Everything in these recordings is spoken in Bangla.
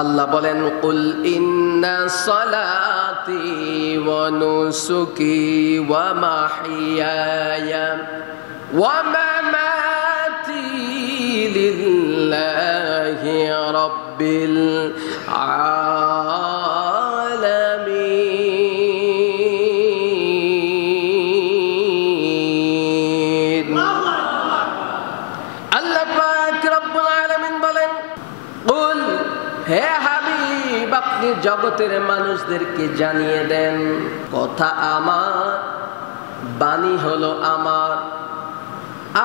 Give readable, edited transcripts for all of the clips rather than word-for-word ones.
আল্লাহ বলেন, কুল ইন্না সালাতি ওয়া নুসুকি ওয়া মাহইয়ায়া ওয়া মামাতি লিল্লাহি রাব্বিল আলামিন। আল্লাহ পাক রব্বুল আলামিন বলেন, কুল, হে হাবিব, আপনি জগতের মানুষদেরকে জানিয়ে দেন, কথা আমার, বাণী হলো আমার।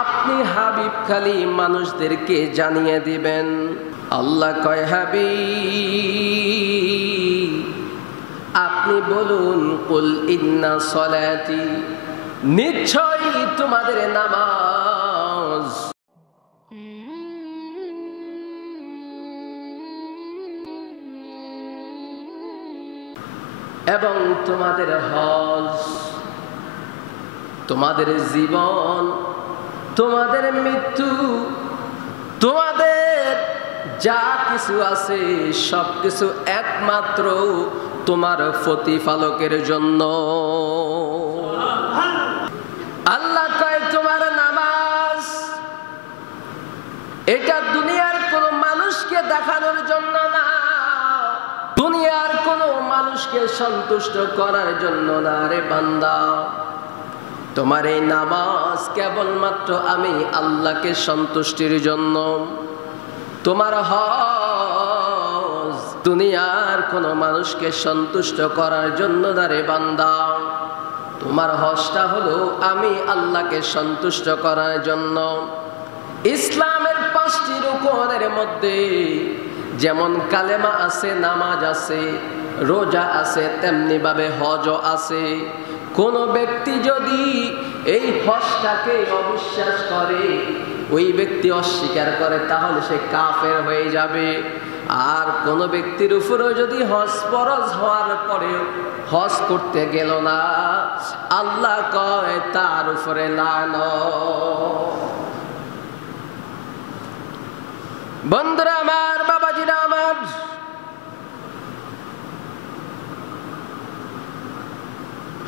আপনি হাবিব খালি মানুষদেরকে জানিয়ে দিবেন। আল্লাহ কয়, হাবিব আপনি বলুন, কুল ইন্না সলাতি, নিশ্চয়ই তোমাদের নামাজ এবং তোমাদের হজ, তোমাদের জীবন, তোমাদের মৃত্যু, তোমাদের যা কিছু আছে সবকিছু একমাত্র তোমার প্রতিপালকের জন্য। আল্লাহ কয়, তোমার নামাজ এটা দুনিয়ার কোন মানুষকে দেখানোর জন্য না, দুনিয়ার কোন মানুষকে সন্তুষ্ট করার জন্য না রে বান্দা। তোমার এই নামাজ কেবলমাত্র আমি আল্লাহকে সন্তুষ্টির জন্য। তোমার হজ দুনিয়ার কোন মানুষকে সন্তুষ্ট করার জন্য না রে বান্দা। তোমার হজটা হলো আমি আল্লাহকে সন্তুষ্ট করার জন্য। ইসলামের 5টি রুকনের মধ্যে যেমন কালেমা আছে, নামাজ আছে, রোজা আছে, তেমনি ভাবে হজও আছে। কোন ব্যক্তি যদি এই হজটাকে অবিশ্বাস করে, ওই ব্যক্তি অস্বীকার করে, তাহলে সে কাফের হয়ে যাবে। আর কোন ব্যক্তির উপরেও যদি হজ ফরজ হওয়ার পরেও হজ করতে গেল না, আল্লাহ কয় তার উপরে লানত। বন্ধুরা আমার, বাবাজিরা আমার,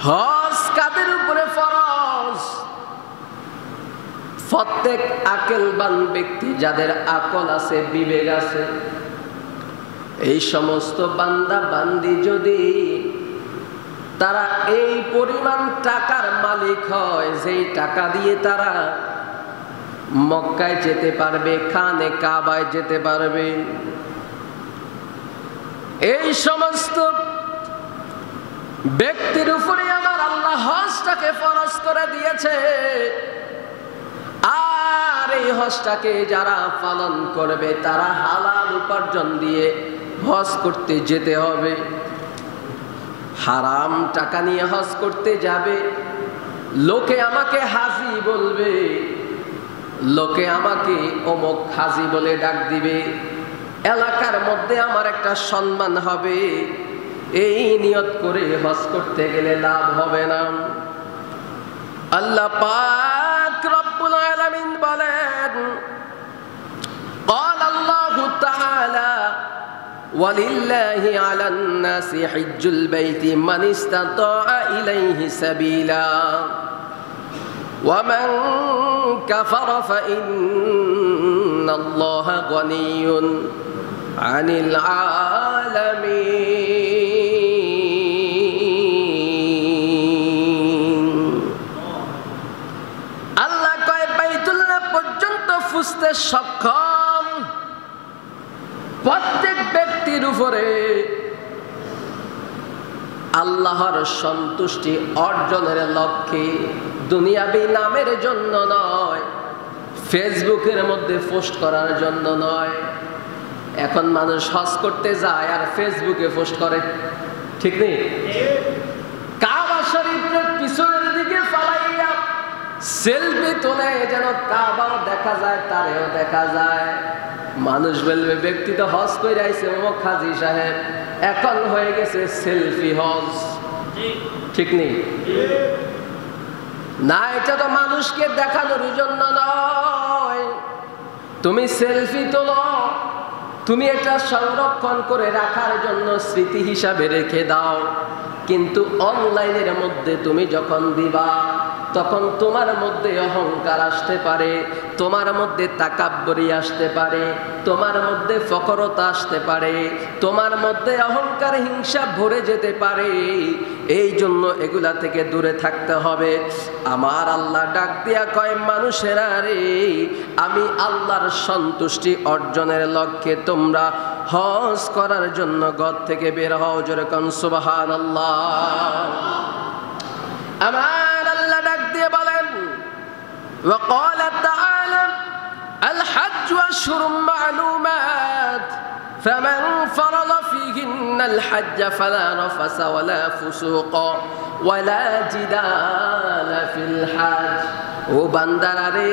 হজ কাদের উপরে ফরজ? প্রত্যেক আকলবান ব্যক্তি, যাদের আকল আছে, বিবেক আছে, এই সমস্ত বান্দা বান্দি যদি তারা এই পরিমাণ টাকার মালিক হয়, যেই টাকা দিয়ে তারা মক্কায় যেতে পারবে, খানে কাবায় যেতে পারবে, এই সমস্ত ব্যক্তির উপরে আমার আল্লাহ হজটাকে ফরজ করে দিয়েছে। আর এই হজটাকে যারা পালন করবে তারা হালাল উপার্জন দিয়ে হজ করতে যেতে হবে। হারাম টাকা নিয়ে হজ করতে যাবে, লোকে আমাকে হাজি বলবে, লোকে আমাকে অমুক হাজি বলে ডাক দিবে, এলাকার মধ্যে আমার একটা সম্মান হবে, এই নিয়ত করে হজ করতে গেলে লাভ হবে না। আল্লাহ পাক রব্বুল আলামিন বলেন, قال الله تعالى ولله على الناس حج البيت من استطاع إليه سبيلا ومن كفر فإن الله غني عن العالمين। আল্লাহ কয়, বাইতুল্লাহ পর্যন্ত ফুসতে সক্ষম প্রত্যেক ব্যক্তির উপরে আল্লাহর সন্তুষ্টি অর্জনের লক্ষ্যে, দুনিয়াবি নামের জন্য নয়, ফেসবুকের মধ্যে পোস্ট করার জন্য নয়। এখন মানুষ হজ করতে যায় আর ফেসবুকে পোস্ট করে, ঠিক নেই? কাবা শরীফের পিছনের দিকে ফালাইয়া সেলফি তোলে, যেন কাবাও দেখা যায়, তারেও দেখা যায়। মানুষ বলবে, ব্যক্তি তো হজ করে আইছে অমুক হাজী সাহেব, এখন হয়ে গেছে সেলফি হজ, ঠিক নেই? না, এটা তো মানুষকে দেখানোর জন্য নয়। তুমি সেলফি তোলো, তুমি এটা সংরক্ষণ করে রাখার জন্য স্মৃতি হিসাবে রেখে দাও। কিন্তু অনলাইনের মধ্যে তুমি যখন দিবা, তখন তোমার মধ্যে অহংকার আসতে পারে, তোমার মধ্যে তাকাব্বুরি আসতে পারে, তোমার মধ্যে ফকরতা আসতে পারে, তোমার মধ্যে অহংকার হিংসা ভরে যেতে পারে। এই জন্য এগুলা থেকে দূরে থাকতে হবে। আমার আল্লাহ ডাক দিয়া কয়, মানুষেরা রে, আমি আল্লাহর সন্তুষ্টি অর্জনের লক্ষ্যে তোমরা হজ করার জন্য ঘর থেকে বের হও। জোরে কোন সুবহানাল্লাহ। আমার আল্লাহ ডাক দিয়ে বলেন, وقال تعالى الحج أشهر معلومات فمن فرض فيهن الحج فلا رفث ولا فسوق ولا جدال في الحج। ও বান্দারা রে,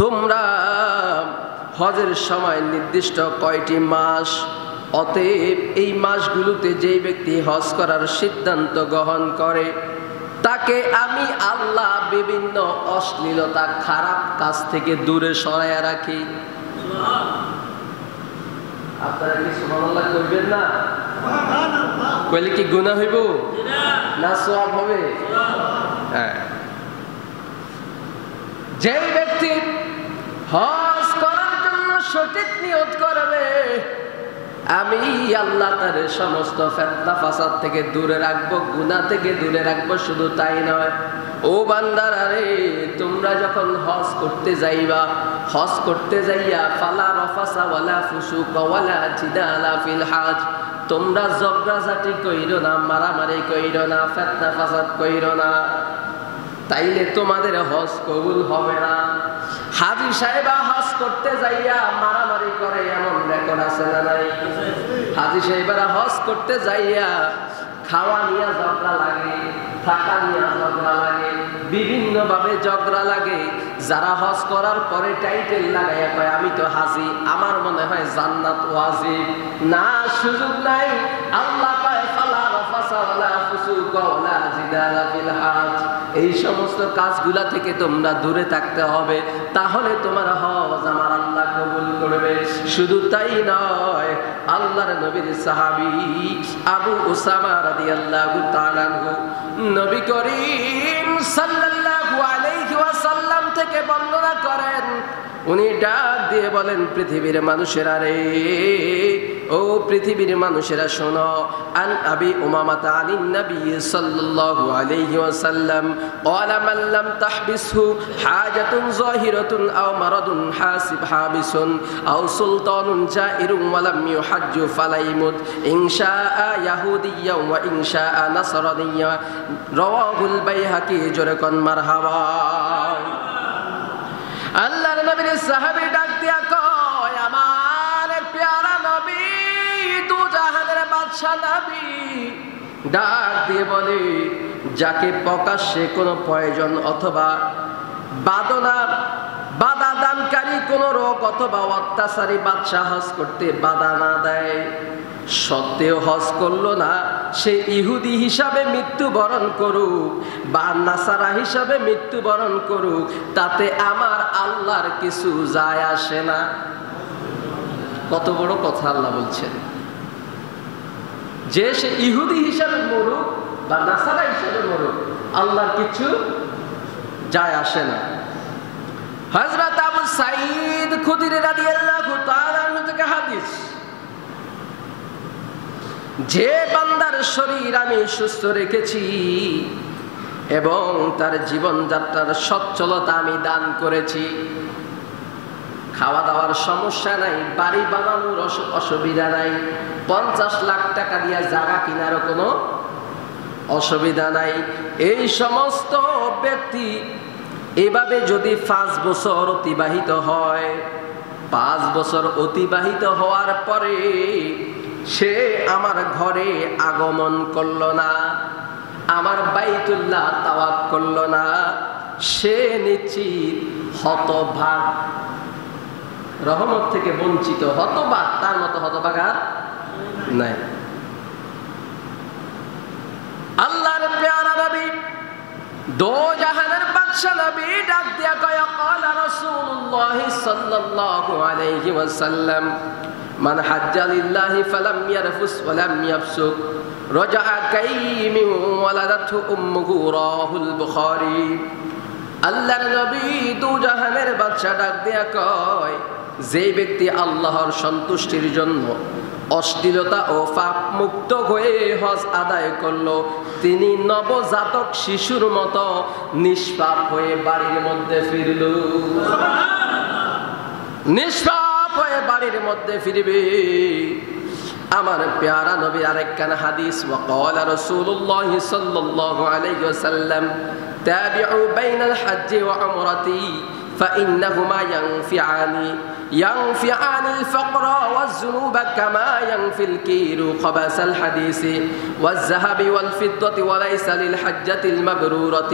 তোমরা হজের সময় নির্দিষ্ট কয়টি মাস, অতএব এই মাসগুলোতে যেই ব্যক্তি হজ করার সিদ্ধান্ত গ্রহণ করে তাকে আমি আল্লাহ বিভিন্ন অশ্লীলতা খারাপ কাজ থেকে দূরে সরাইয়া রাখি। আপনারা কি সুবহানাল্লাহ করবেন না? কইলে কি গুনাহ হইব না সওয়াব হবে? হ্যাঁ। যে ব্যক্তি হজ করার জন্য সঠিক নিয়ত করবে, আমি আল্লাহ তার সমস্ত ফিতনা ফাসাদ থেকে দূরে রাখবো, গুনাহ থেকে দূরে রাখবো। শুধু তাই নয়, ও বান্দারা রে, তোমরা যখন হজ করতে যাইবা, হজ করতে যাইয়া ফালা রফাসা ওয়ালা ফুসুকা ওয়ালা জিদালা ফিল হজ, তোমরা ঝগড়াঝাটি কইরো না, মারামারি কইরো না, ফিতনা ফাসাদ কইরো না, তাইলে তোমাদের হজ কবুল হবে না। হাজী সাহেবা হজ করতে যাইয়া মারামারি করে, এমন রেকর্ড আছে না নাই? হাজী সাহেবেরা হজ করতে যাইয়া খাওয়া নিয়ে ঝগড়া লাগে, থাকা নিয়ে ঝগড়া লাগে, বিভিন্ন ভাবে ঝগড়া লাগে। যারা হজ করার পরে টাইটেল লাগাইয়া কয় আমি তো হাজী, আমার মনে হয় জান্নাত ওয়াজিব, না, সুযোগ নাই। আল্লাহ কয় ফালা রাফাসা ওয়ালা ফুসুকা ওয়ালা জিদালা ফিল হজ। এই সমস্ত কাজগুলা থেকে তোমরা দূরে থাকতে হবে, তাহলে তোমার হজ আমার আল্লাহ কবুল করবে। শুধু তাই নয়, আল্লাহর নবীর সাহাবী আবু উসামা রাদিয়াল্লাহু তাআলা আনহু নবী করিম সাল্লাল্লাহু আলাইহি ওয়াসাল্লাম থেকে বর্ণনা করেন, উনি ডাক দিয়ে বলেন, পৃথিবীর মানুষেরা রে, ও পৃথিবীর মানুষেরা শোনো, আন আবি উমামাতা আনিন নবী সাল্লাল্লাহু আলাইহি ওয়াসাল্লাম ক্বালা মান লাম তাহবিসহু হাজাতুন যাহিরাতুন আও মারাদুন হাসিব হাবিসুন আও সুলতানুন জাইরুন ওয়া লাম ইউহাজ্জু ফালাইমুত ইনশাআ ইয়াহুদিয়্যা ওয়া ইনশাআ নাসরানিয়্যা। রাওয়াহুল বাইহাকি। জোরে কোন মারহাবা। আল্লাহর নবীর সাহাবী ডাক দিয়া কয়, আমার প্যারা নবী, দু জাহানের বাদশা নবী, ডাক দিয়ে বলে, যাকে প্রকাশ্যে কোনো প্রয়োজন অথবা বাধা দানকারী কোন রোগ অথবা অত্যাচারী বাদশা হজ করতে বাধা না দেয়, সত্ত্বেও হজ করলো না, সে ইহুদি হিসাবে মৃত্যুবরণ করুক বা নাসারা হিসাবে মৃত্যুবরণ করুক, তাতে আমার আল্লাহর কিছু যায় আসে না। কত বড় কথা আল্লাহ বলছেন, যে সে ইহুদি হিসাবে মরুক বা নাসারা হিসাবে মরুক, আল্লাহর কিছু যায় আসে না। হযরত আবু সাঈদ খুদরি রাদিয়াল্লাহু তাআলা আনহু থেকে হাদিস, যে বান্দার শরীর আমি সুস্থ রেখেছি এবং তার জীবনযাত্রার সচ্ছলতা আমি দান করেছি, খাওয়া দাওয়ার সমস্যা নাই, বাড়ি বানানোর অসুবিধা নাই, 50 লাখ টাকা দিয়ে জায়গা কেনার কোনো অসুবিধা নাই, এই সমস্ত ব্যক্তি এভাবে যদি 5 বছর অতিবাহিত হয়, 5 বছর অতিবাহিত হওয়ার পরে সে আমার ঘরে আগমন করলো না, আমার বাইতুল্লাহ তাওয়াফ করলো না, সে নিশ্চিত হতভাগ, রহমত থেকে বঞ্চিত, হতভাগ, তার মতো হতভাগ আর নাই। আল্লাহর প্যারা নবী, দো জাহানের নবী ডাক দিয়া কয় ক্বালা রাসূলুল্লাহ সাল্লাল্লাহু আলাইহি ওয়াসাল্লাম মান হাজ্জা লিল্লাহি ফালাম ইয়ারফুস ওয়া লাম ইয়াফসুক রাজাআ কাইমি ওয়ালাদাতহু উম্মুহু রাহুল বুখারী। আল্লাহর নবী দুজাহানের বাদশা ডাক দিয়া কয় যে ব্যক্তি আল্লাহর সন্তুষ্টির জন্য অশ্লীলতা ও পাপ মুক্ত হয়ে হজ আদায় করলো তিনি নবজাতক শিশুর মতো নিষ্পাপ হয়ে বাড়ির মধ্যে ফিরল। নিষ্পাপ হয়ে বাড়ির মধ্যে ফিরবে। আমার প্যারা নবী আরেকখান হাদিস ওয়া ক্বালা রাসূলুল্লাহ সাল্লাল্লাহু আলাইহি ওয়াসাল্লাম তাবিউ বাইনাল হজ্জি ওয়া উমরাতি فإنهما ينفعان الفقر والذنوب كما ينفي الكير خبث الحديث والذهب والفضة وليس للحجة المبرورة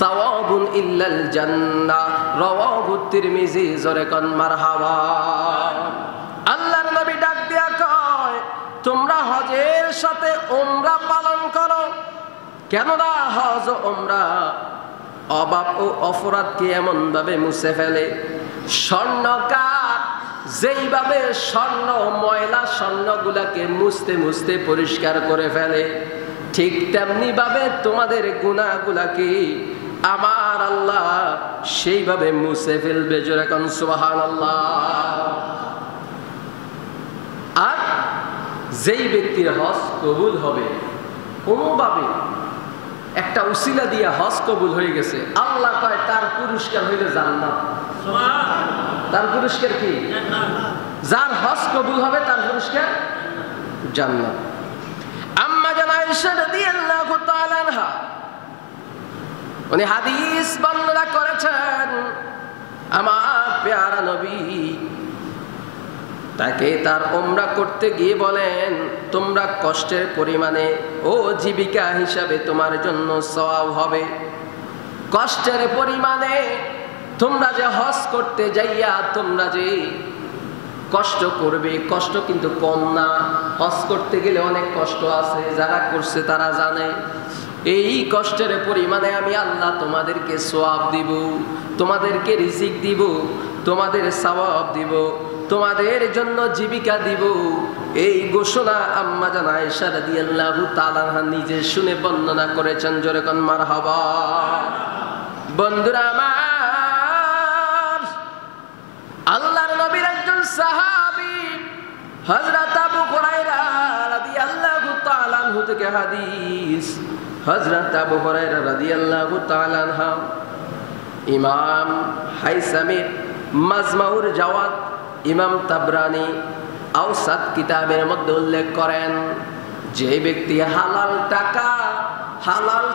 ثواب إلا الجنة رواه الترمذي زرقا مرحبا। আল্লাহর নবী ডাক দিয়া কয় তোমরা হজের সাথে উমরা পালন করো, কেননা হজ ও উমরা অভাব ও অপরাধকে এমন ভাবে মুছে ফেলে, স্বর্ণকার যেইভাবে স্বর্ণ ময়লা স্বর্ণগুলাকে মুছতে মুছতে পরিষ্কার করে ফেলে, ঠিক তেমনি ভাবে তোমাদের গুনাহগুলাকে আমার আল্লাহ সেইভাবে মুছে ফেলবে। জোরে কোন সুবহানাল্লাহ। আর যেই ব্যক্তির হজ কবুল হবে কোনোভাবে একটা উসিলা দিয়া হজ কবুল হয়ে গেছে, আল্লাহ কয় তার পুরস্কার হইল জান্নাত। তার পুরস্কার কি? যার হজ কবুল হবে তার পুরস্কার জান্নাত। আম্মা জান আয়েশা রাদিয়াল্লাহু তাআলা আনহা উনি হাদিস বর্ণনা করেছেন আমার প্যারা নবী তাকে তার উমরা করতে গিয়ে বলেন তোমরা কষ্টের পরিমাণে ও জীবিকা হিসাবে তোমার জন্য সওয়াব হবে, কষ্টের পরিমাণে তোমরা যে হজ করতে যাইয়া তোমরা যে কষ্ট করবে, কষ্ট কিন্তু কম না। হজ করতে গেলে অনেক কষ্ট আছে, যারা করছে তারা জানে। এই কষ্টের পরিমাণে আমি আল্লাহ তোমাদেরকে সওয়াব দিব, তোমাদেরকে রিজিক দিব, তোমাদের সওয়াব দিব, তোমাদের জন্য জীবিকা দিব। এই ঘোষণা আম্মা জান আয়েশা রাদিয়াল্লাহু তাআলা আনহা নিজে শুনে বর্ণনা করেছেন। জোরে কোন মারহাবা। বন্ধুরা আমার, আল্লাহর নবীর একজন সাহাবী হযরত আবু হুরায়রা রাদিয়াল্লাহু তাআলা আনহু থেকে হাদিস। হযরত আবু হুরায়রা রাদিয়াল্লাহু তাআলা আনহু ইমাম হাইসামি মাজমাউর জাওয়াদ, ইমাম তাবরানি আওসাত কিতাবের মধ্যে উল্লেখ করেন যে ব্যক্তি হালাল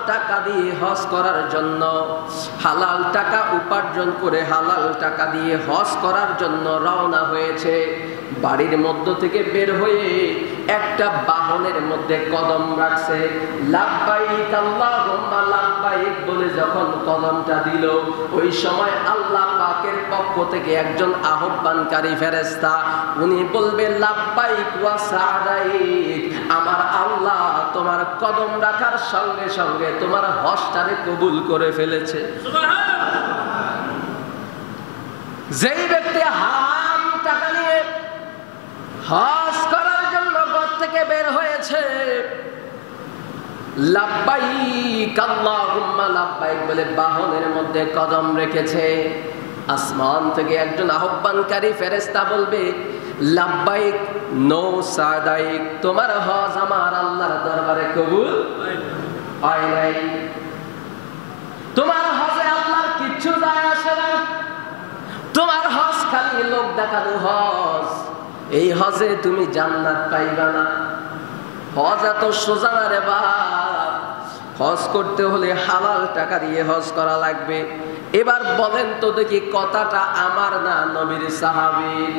টাকা দিয়ে হজ করার জন্য, হালাল টাকা উপার্জন করে হালাল টাকা দিয়ে হজ করার জন্য রওনা হয়েছে, বাড়ির মধ্য থেকে বের হয়ে একটা বাহনের মধ্যে কদম রাখছে, লাব্বাইক আল্লাহুম্মা লাব্বাইক বলে যখন কদমটা দিল, ওই সময় আল্লাহ পাকের পক্ষ থেকে একজন আহ্বানকারী ফেরেশতা উনি বলবে লাব্বাইক ওয়া সাদাইক, আমার আল্লাহ তোমার কদম রাখার সঙ্গে সঙ্গে তোমার হজটারে কবুল করে ফেলেছে। যেই ব্যক্তি হারাম টাকা নিয়ে হজ করার জন্য ঘর থেকে বের হয়েছে, লাব্বাইক আল্লাহুম্মা লাব্বাইক বলে বাহনের মধ্যে কদম রেখেছে, আসমান থেকে একজন আহ্বানকারী ফেরেশতা বলবে লাব্বাইক নো সাদাইক, তোমার হজ আমার আল্লাহর দরবারে কবুল হয় নাই, তোমার হজে আল্লাহর কিচ্ছু যায় আসে না, তোমার হজ খালি লোক দেখানো হজ, এই হজে তুমি জান্নাত পাইবা না। হজ এত সোজা না রে বাপ, হজ করতে হলে হালাল টাকা দিয়ে হজ করা লাগবে। এবার বলেন তো দেখি, কথাটা আমার না নবীর সাহাবীর?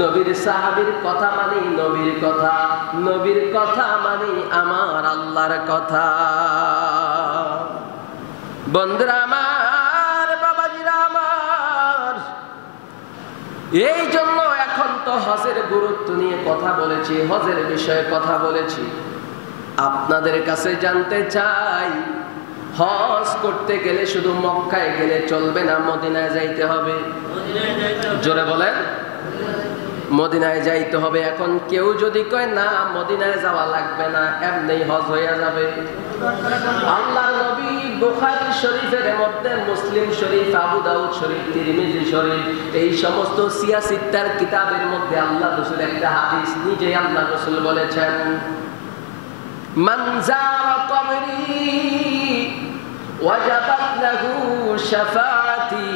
নবীর সাহাবীর কথা মানে নবীর কথা, নবীর কথা মানে আমার আল্লাহর কথা। বন্ধুরা আমার, বাবাজিরা আমার, এই জন্য এখন তো হজের গুরুত্ব নিয়ে কথা বলেছি, হজের বিষয়ে কথা বলেছি। আপনাদের কাছে জানতে চাই, হজ করতে গেলে শুধু মক্কায় গেলে চলবে না, মদিনায় যাইতে হবে। জোরে বলেন, মদিনায় যাইতে হবে। এখন কেউ যদি কয় না মদিনায় যাওয়া লাগবে না, এমনি হজ হয়ে যাবে, আল্লাহর নবী বুখারী শরীফের মধ্যে, মুসলিম শরীফ, আবু দাউদ শরীফ, তিরমিজি শরীফ, এই সমস্ত সিয়াসিত্তার কিতাবের মধ্যে আল্লাহ রাসূল একটা হাদিস নিজে আল্লাহ রাসূল বলেছেন, মান যারা কবরি ওয়াজাবাত লাহু শাফাআতি,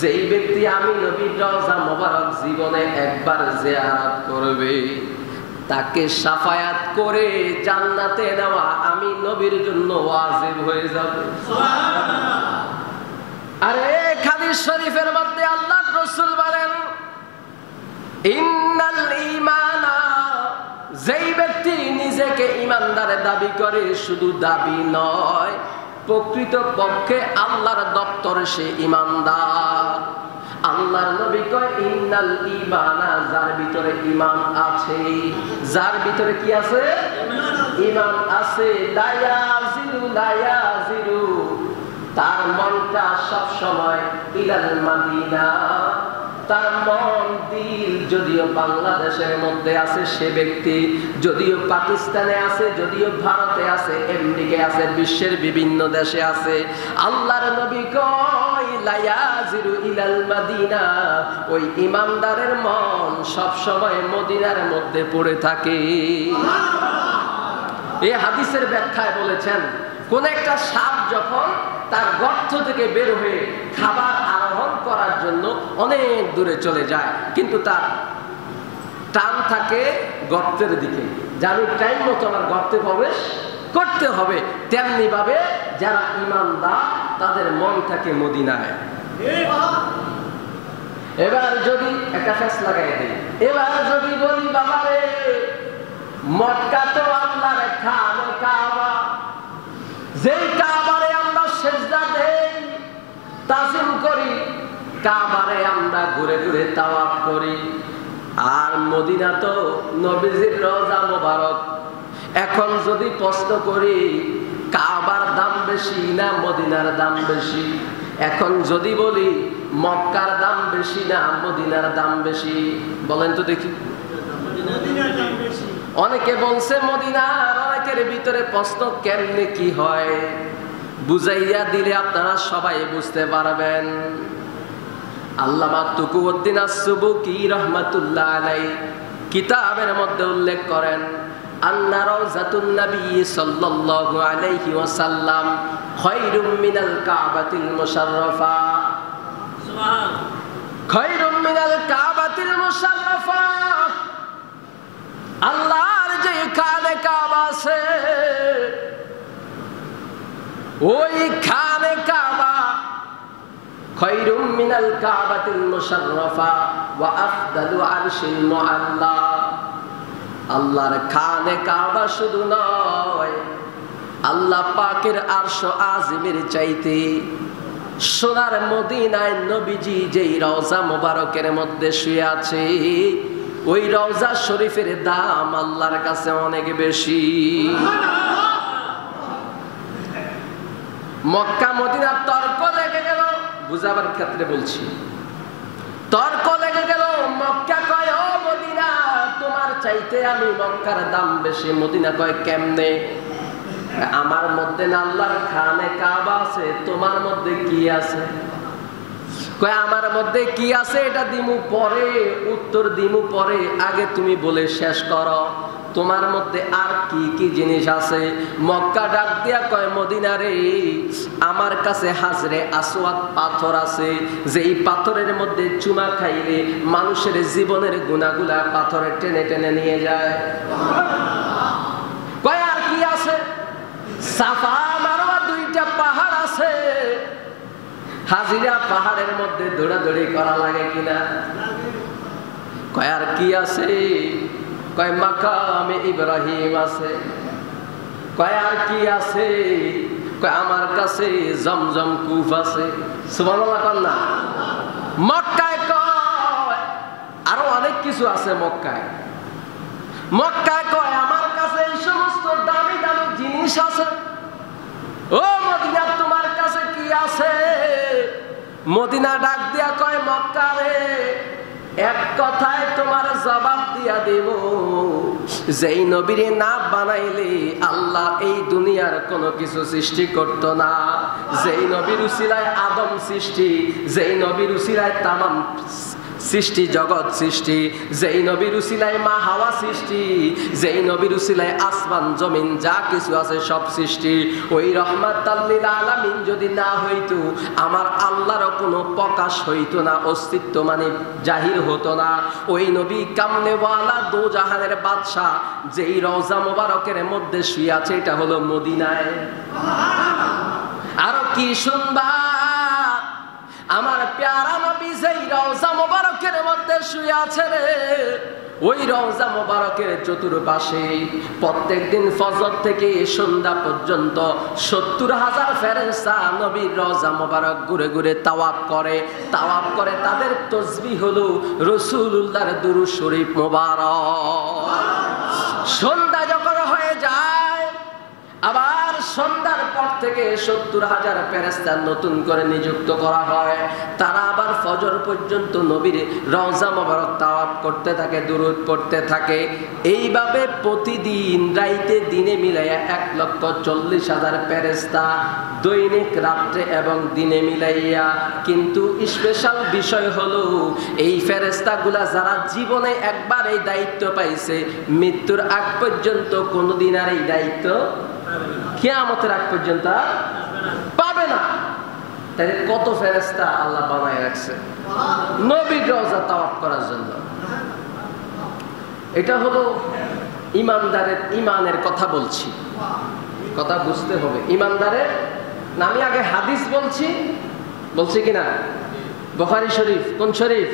যেই ব্যক্তি আমি নবীর রওজা মোবারক জীবনে একবার জিয়ারত করবে, তাকে শাফায়াত করে জান্নাতে নেওয়া আমি নবীর জন্য ওয়াজিব হয়ে যাবে। সুবহানাল্লাহ। আরে হাদিস শরীফের মধ্যে আল্লাহর রাসূল বলেন, ইন্নাল ঈমানা, যেই ব্যক্তি নিজেকে ঈমানদার দাবি করে, শুধু দাবি নয়, প্রকৃত পক্ষে আল্লাহর দপ্তরে সে ঈমানদার। আল্লাহর নবী কয়, ইন্নাল ঈমানা, যার ভিতরে ঈমান আছে, যার ভিতরে কি আছে? ঈমান আছে। লায়াজিরু, তার মনটা সব সময় ইলাল মাদিনা, তার মন দিল যদিও বাংলাদেশের মধ্যে আছে সে ব্যক্তি, যদিও পাকিস্তানে আছে, যদিও ভারতে আছে, আমেরিকা আছে, বিশ্বের বিভিন্ন দেশে আছে, আল্লাহর নবী কয় লায়াজিরু ইলাল মাদিনা, ওই ইমানদারের মন সব সময় মদিনার মধ্যে পড়ে থাকে। এই হাদিসের ব্যাখ্যায় বলেছেন, কোন একটা সাপ যখন তার গর্ত থেকে বের হয়ে খাবার আরোহণ করার জন্য অনেক দূরে চলে যায়, কিন্তু তার টান থাকে গর্তের দিকে, জানি টাইম মতো আমার গর্তে প্রবেশ করতে হবে, তেমনি ভাবে যারা ঈমানদার তাদের মন থাকে মদিনায়। এবার যদি একটা ফেস লাগাই দিই, এবার যদি বলি বাবারে মক্কা তো আল্লাহর খানে কাবা, যেই কাবারে আমরা সিজদা দেই, তাজিম করি, কাবারে আমরা ঘুরে ঘুরে তাওয়াফ করি, আর মদিনা তো নবীজির রওজা মোবারক। এখন যদি প্রশ্ন করি কাবার দাম বেশি না মদিনার দাম বেশি, এখন যদি বলি মক্কার দাম বেশি না মদিনার দাম বেশি, বলেন তো দেখি। অনেকে বলছে মদিনার, অনেকের ভিতরে প্রশ্ন কেমনে কি হয় বুঝাইয়া দিলে আপনারা সবাই বুঝতে পারবেন। আল্লামা তুকুউদ্দিন আস-সুবুকি রাহমাতুল্লাহ আলাইহি কিতাবের মধ্যে উল্লেখ করেন, আন্না রাওজাতুন নবী সাল্লাল্লাহু আলাইহি ওয়াসাল্লাম খায়রুম মিনাল কাবাতিল মুশাররাফা। সুবহানাল্লাহ। খায়রুম মিনাল কাবাতিল মুশাররাফা, আল্লাহর যে খানে কাবা আছে, ওই খানে কাবা খায়রুম মিনাল কাবাতিল মুশাররাফা ওয়া আফদালু আরশিল মুআল্লা। আল্লাহর খানে কাবা শুধু নয়, আল্লাহ পাকের আরশ আজিমের চাইতে সোনার মদিনায় নবীজি যেই রওজা মোবারকের মধ্যে শুয়ে আছে, ওই রওজা শরীফের দাম আল্লাহর কাছে অনেক বেশি। মক্কা মদিনার তর্ক লেগে গেল, বুঝাবার ক্ষেত্রে বলছি, তর্ক লেগে গেল। মক্কা কয় ও মদিনা, তোমার চাইতে আমি মক্কার দাম বেশি। মদিনা কয় কেমনে? আমার মধ্যে না আল্লাহর খানে কাবা আছে, তোমার মধ্যে কি আছে? কয় আমার মধ্যে কি আছে এটা দিমু পরে, উত্তর দিমু পরে, আগে তুমি বলে শেষ করো তোমার মধ্যে আর কি কি জিনিস আছে। মক্কা ডাক দিয়া কয় মদিনা রে, আমার কাছে হাজরে আসওয়াদ পাথর আছে, যেই পাথরের মধ্যে চুমা খাইলে মানুষের জীবনের গুনাহগুলা পাথরে টেনে টেনে নিয়ে যায়। কয় আর কি আছে? সাফা মারওয়া দুইটা পাহাড় আছে, হাজিরা পাহাড়ের মধ্যে দৌড়াদৌড়ি করা লাগে কিনা? কয় আর কি আছে? কয় মাকামে ইব্রাহিম আছে। কয় আর কি আছে? কয় আমার কাছে জমজম কূপ আছে। সুবহানাল্লাহ কন্না। মক্কায় কয় আরো অনেক কিছু আছে। মক্কায় মক্কায় কয় আমার কাছে এই সমস্ত দামি দামি জিনিস আছে। ও মদিনা তোমার কাছে কি আছে? মদিনা ডাক দিয়া কয় মক্কা রে, এক কথায় তোমার জবাব দিয়া দেব, যেই নবীরে না বানাইলে আল্লাহ এই দুনিয়ার কোনো কিছু সৃষ্টি করত না। যেই নবীর উসিলায় আদম সৃষ্টি, যেই নবীর উসিলায় তামাম সৃষ্টি জগৎ সৃষ্টি, যেই নবীর উসিলায় মা হাওয়া সৃষ্টি, যেই নবীর উসিলায় আসমান জমিন যা কিছু আছে সব সৃষ্টি, ওই রহমাতাল লিল আলামিন যদি না হইতো আমার আল্লাহরও কোনো প্রকাশ হইতো না, অস্তিত্ব মানে জাহির হতো না। ওই নবী কামলেওয়ালা দো জাহানের বাদশাহ যেই রওজা মোবারকের মধ্যে শুয়ে আছে এটা হলো মদিনায়। আরো কি শুনবা, আমার প্যারা নবী যেই রওজা মোবারকের মধ্যে শুয়ে আছে রে, ওই রওজা মোবারকের চতুর্পাশে প্রত্যেকদিন ফজর থেকে সন্ধ্যা পর্যন্ত 70,000 ফেরেশতা নবীর রওজা মোবারক ঘুরে ঘুরে তাওয়াফ করে। তাওয়াফ করে তাদের তাসবিহ হলো রাসূলুল্লাহর দুরূদ শরীফ মোবারক। সন্ধ্যা যখন হয়ে যায়, আবার সন্ধ্যার পর থেকে 70,000 ফেরেশতা নতুন করে নিযুক্ত করা হয়। তারা আবার ফজর পর্যন্ত নবীর রওজা মোবারক তাওয়াফ করতে থাকে, দুরূদ পড়তে থাকে। এইভাবে প্রতিদিন রাইতে দিনে মিলাইয়া 1,40,000 ফেরেশতা দৈনিক রাত্রে এবং দিনে মিলাইয়া। কিন্তু স্পেশাল বিষয় হলো এই ফেরেশতাগুলা যারা জীবনে একবার এই দায়িত্ব পাইছে, মৃত্যুর আগ পর্যন্ত কোনোদিন আর এই দায়িত্ব কিয়ামতের আগ পর্যন্ত পাবে না। তাই কত ফেরেশতা আল্লাহ বানায় রাখছে নবীর রওজা তাওয়াফ করার জন্য। এটা হলো ইমানদারের ইমানের কথা বলছি, কথা বুঝতে হবে। ইমানদারের না, আমি আগে হাদিস বলছি কিনা? বুখারী শরীফ, কোন শরীফ?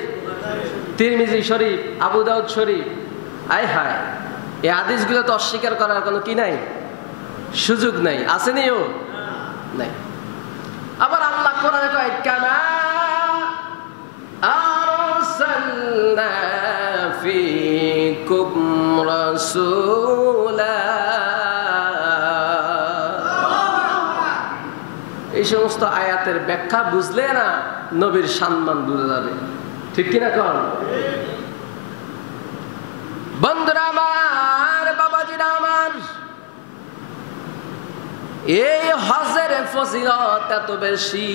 তিরমিজি শরীফ, আবু দাউদ শরীফ। আয় হায়, এই হাদিসগুলো তো অস্বীকার করার কোনো কি নাই, সুযোগ নাই, আসেনিও নাই। আবার আল্লাহ কোরআনে কয় কামা আরসালনা ফীকুম রাসূলা। এই সমস্ত আয়াতের ব্যাখ্যা বুঝলে না নবীর সম্মান বুঝে যাবে, ঠিক কিনা কোন? বন্ধুরা আমার, বাবাজিরা আমার, এই হজের ফজিলত এত বেশি।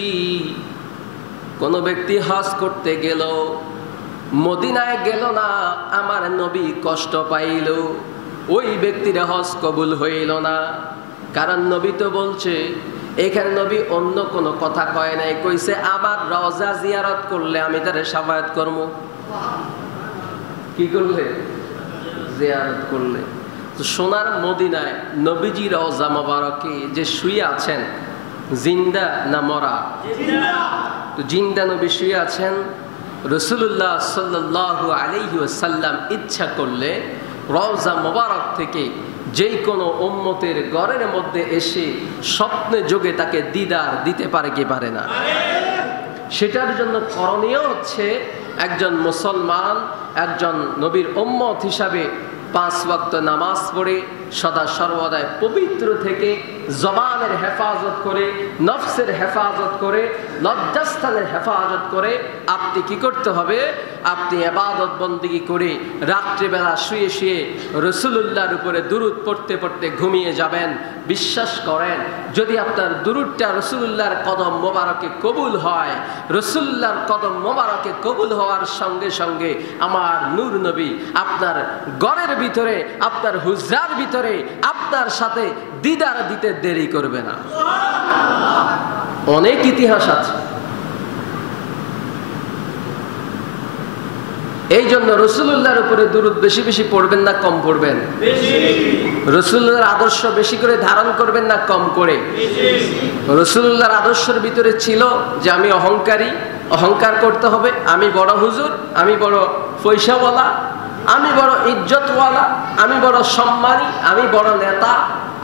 কোন ব্যক্তি হজ করতে গেল, মদিনায় গেল না, আমার নবী কষ্ট পাইল, ওই ব্যক্তির হজ কবুল হইল না। কারণ নবী তো বলছে, এখানে নবী অন্য কোনো কথা কয় নাই, কইছে আমার রওজা জিয়ারত করলে আমি তারে শাফায়াত করব। কি করলে? জিয়ারত করলে। তো সোনার মদিনায় নবীজি রওজা মোবারকে যে শুয়ে আছেন, জিন্দা না মরা? তো জিন্দা নবী শুয়ে আছেন। রাসূলুল্লাহ সাল্লাল্লাহু আলাইহি ওয়াসাল্লাম ইচ্ছা করলে রওজা মোবারক থেকে যেই কোনো উম্মতের ঘরের মধ্যে এসে স্বপ্নে যোগে তাকে দিদার দিতে পারে কি পারে না? সেটার জন্য করণীয় হচ্ছে একজন মুসলমান, একজন নবীর উম্মত হিসাবে 5 ওয়াক্ত নামাজ পড়ে সদা সর্বদাই পবিত্র থেকে জবানের হেফাজত করে, নফসের হেফাজত করে, লজ্জাস্থানের হেফাজত করে আপনি কি করতে হবে? আপনি ইবাদত বন্দেগী করে রাত্রিবেলা শুয়ে শুয়ে রাসূলুল্লাহর উপরে দুরূদ পড়তে পড়তে ঘুমিয়ে যাবেন। বিশ্বাস করেন, যদি আপনার দুরূদটা রাসূলুল্লাহর কদম মোবারকে কবুল হয়, রাসূলুল্লাহর কদম মোবারকে কবুল হওয়ার সঙ্গে সঙ্গে আমার নূর নবী আপনার ঘরের ভিতরে, আপনার হুজরার ভিতরে আপনার সাথে দিদার দিতে দেরি করবে না। অনেক ইতিহাস আছে। এই জন্য রাসূলুল্লাহর উপরে দুরূদ বেশি বেশি পড়বেন না কম পড়বেন? রাসূলুল্লাহর আদর্শ বেশি করে ধারণ করবেন না কম করে? রাসূলুল্লাহর আদর্শের ভিতরে ছিল যে আমি অহংকারী, অহংকার করতে হবে, আমি বড় হুজুর, আমি বড় পয়সাওয়ালা, আমি বড় ইজ্জতওয়ালা, আমি বড় সম্মানী, আমি বড় নেতা,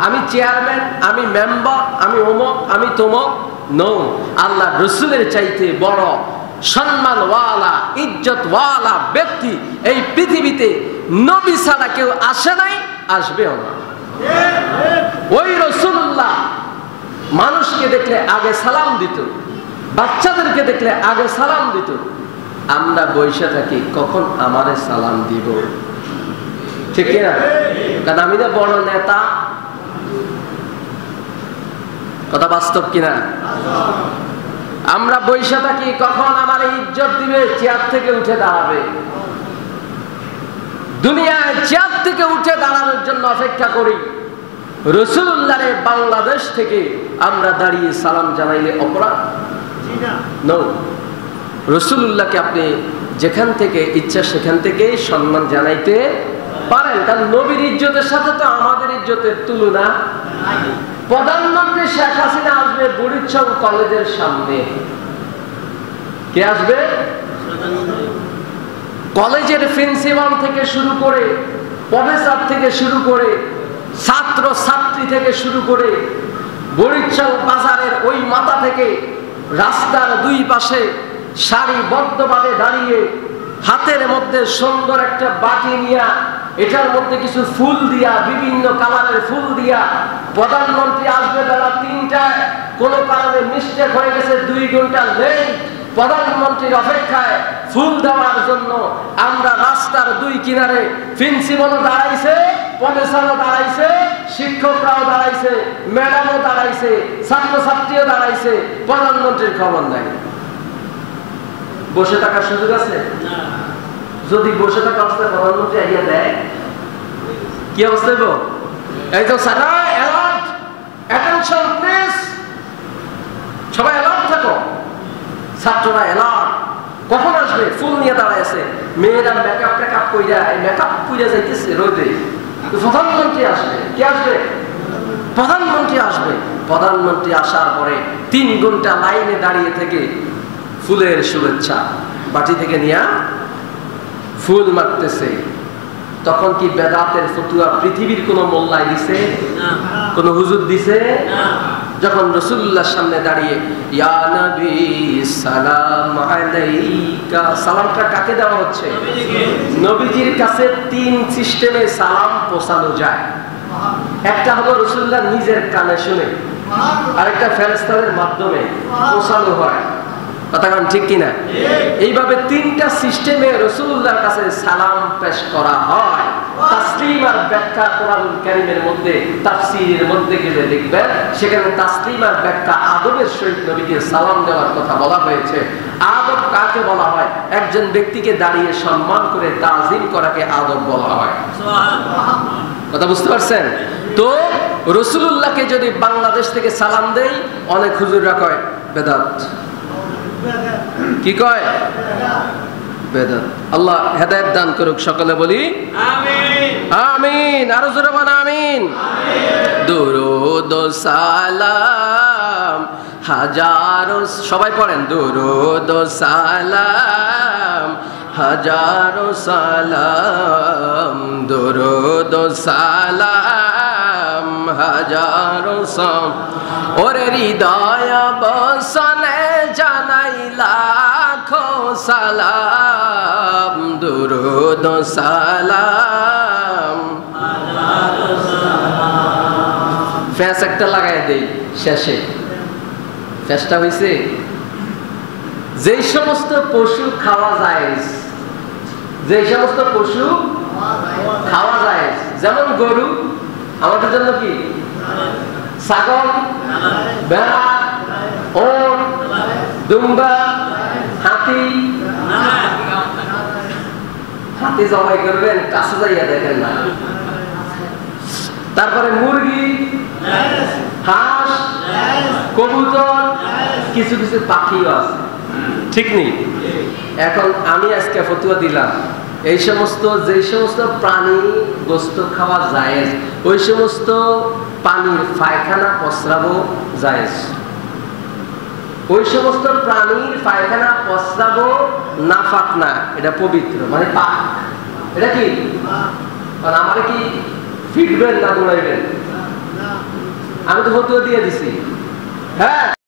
আমি চেয়ারম্যান, আমি মেম্বার, আমি অমুক, আমি তমুক। নো, আল্লাহ রাসূলের চাইতে বড় সম্মানওয়ালা, ইজ্জতওয়ালা ব্যক্তি এই পৃথিবীতে নবী ছাড়া কেউ আসে নাই, আসবেও না। ওই রাসূলুল্লাহ মানুষকে দেখলে আগে সালাম দিত, বাচ্চাদেরকে দেখলে আগে সালাম দিত। আমরা বসে থাকি কখন আমারে সালাম দিব, ঠিক না? কারণ আমি না বড় নেতা, কথা বাস্তব কিনা? আমরা বসে থাকি কখন আমার ইজ্জত দিবে, চেয়ার থেকে উঠে দাঁড়াবে। দুনিয়ায় চেয়ার থেকে উঠে দাঁড়ানোর জন্য অপেক্ষা করি। রাসূলুল্লাহর বাংলাদেশ থেকে আমরা দাঁড়িয়ে সালাম জানাইলে অপরাধ? নো। রাসূলুল্লাহকে আপনি যেখান থেকে ইচ্ছা সেখান থেকে সম্মান জানাইতে পারেন, কারণ নবীর ইজ্জতের সাথে তো আমাদের ইজ্জতের তুলনা। প্রধানমন্ত্রী শেখ হাসিনা আসবে বরিশাল কলেজের সামনে, কে আসবে? কলেজের প্রিন্সিপাল থেকে শুরু করে, প্রফেসর থেকে শুরু করে, ছাত্র ছাত্রী থেকে শুরু করে, বরিশাল বাজারের ওই মাথা থেকে রাস্তার দুই পাশে সারিবদ্ধভাবে দাঁড়িয়ে হাতের মধ্যে সুন্দর একটা বাটি নিয়া, এটার মধ্যে কিছু ফুল দিয়া, বিভিন্ন কালারের ফুল দিয়া, প্রধানমন্ত্রী আসবে বেলা ৩টায়, কোন কারণে মিস্টেক হয়ে গেছে ২ ঘন্টা লেট, প্রধানমন্ত্রীর অপেক্ষায় ফুল দেওয়ার জন্য আমরা রাস্তার দুই কিনারে, প্রিন্সিপালও দাঁড়াইছে, প্রফেসরও দাঁড়াইছে, শিক্ষকরাও দাঁড়াইছে, ম্যাডামও দাঁড়াইছে, ছাত্রছাত্রীও দাঁড়াইছে, প্রধানমন্ত্রীর খবর নাই। বসে থাকার সুযোগ আছে? যদি বসে থাকা অবস্থায় প্রধানমন্ত্রী আইয়া দেয়, কি অবস্থা হইব? এই তো সারা অ্যালার্ট, অ্যাটেনশন প্লিজ, সবাই অ্যালার্ট থাকো। ছাত্ররা অ্যালার্ট, কখন আসবে? ফুল নিয়ে দাঁড়ায় আছে, মেয়েরা মেকআপ টেকআপ কইরা, মেকআপ কইরা যাইতেছে রোদে। প্রধানমন্ত্রী আসবে, কি আসবে? প্রধানমন্ত্রী আসবে। প্রধানমন্ত্রী আসার পরে ৩ ঘন্টা লাইনে দাঁড়িয়ে থেকে ফুলের শুভেচ্ছা বাটি থেকে নিয়ে ফুল মারতেছে। তখন কি বেদাতের ফতুয়া পৃথিবীর কোন মোল্লায় দিছে? কোন হুজুর দিছে? যখন রাসূলুল্লাহর সামনে দাঁড়িয়ে ইয়া নবী সালাম আলাইকা, সালামটা কাকে দেওয়া হচ্ছে? নবীজির কাছে ৩ সিস্টেমে সালাম পৌঁছানো যায়। একটা হলো রাসূলুল্লাহ নিজের কানে শুনে, আরেকটা ফেরেশতাদের মাধ্যমে পৌঁছানো হয়। কথা কারণ ঠিক কিনা? এইভাবে ৩টা সিস্টেমে রাসূলুল্লাহর কাছে সালাম পেশ করা হয়। তাসলিম আর ব্যাখ্যা কোরআনুল কারীমের মধ্যে, তাফসীরের মধ্যে গেলে দেখবেন সেখানে তাসলিম আর ব্যাখ্যা আদবের সহিত নবীকে সালাম দেওয়ার কথা বলা হয়েছে। আদব কাকে বলা হয়? একজন ব্যক্তিকে দাঁড়িয়ে সম্মান করে তাজিম করাকে আদব বলা হয়। কথা বুঝতে পারছেন? তো রাসূলুল্লাহকে যদি বাংলাদেশ থেকে সালাম দেই, অনেক হুজুররা কয় বেদাত। কি কয়? বেদাত। আল্লাহ হেদায়েত দান করুক, সকলে বলি আমিন। আমিন। আরো জোরে বলেন আমিন। দুরূদ ও সালাম হাজারো, সবাই পড়েন, দুরূদ ও সালাম হাজারো সালাম, দুরূদ ও সালাম হাজারো সালাম। ওরে হৃদয় বসনে জানাই লাখো সালাম, দুরূদ ও সালাম। ফ্যাস একটা লাগাই দেই শেষে। ফ্যাসটা হয়েছে যেই সমস্ত পশু খাওয়া যায়, যেই সমস্ত পশু খাওয়া যায়, যেমন গরু আমাদের জন্য কি, ছাগল, ভেড়া, ওট, দুম্বা, হাতি। হাতি জবাই করবেন, কাছে যাইয়া দেখেন না। তারপরে মুরগি, হাঁস, কবুতর, কিছু কিছু পাখিও আছে, ঠিক নেই? এখন আমি আজকে ফতুয়া দিলাম, এই সমস্ত যে সমস্ত প্রাণী গোস্ত খাওয়া জায়েজ, ওই সমস্ত পানির পায়খানা প্রস্রাবও জায়েজ। ওই সমস্ত প্রাণীর পায়খানা প্রস্রাবও নাফাক না, এটা পবিত্র, মানে পাক। এটা কি? আমারে কি ফিটবেন না দৌড়াইবেন? আমি তো ফতুয়া দিয়ে দিছি। হ্যাঁ।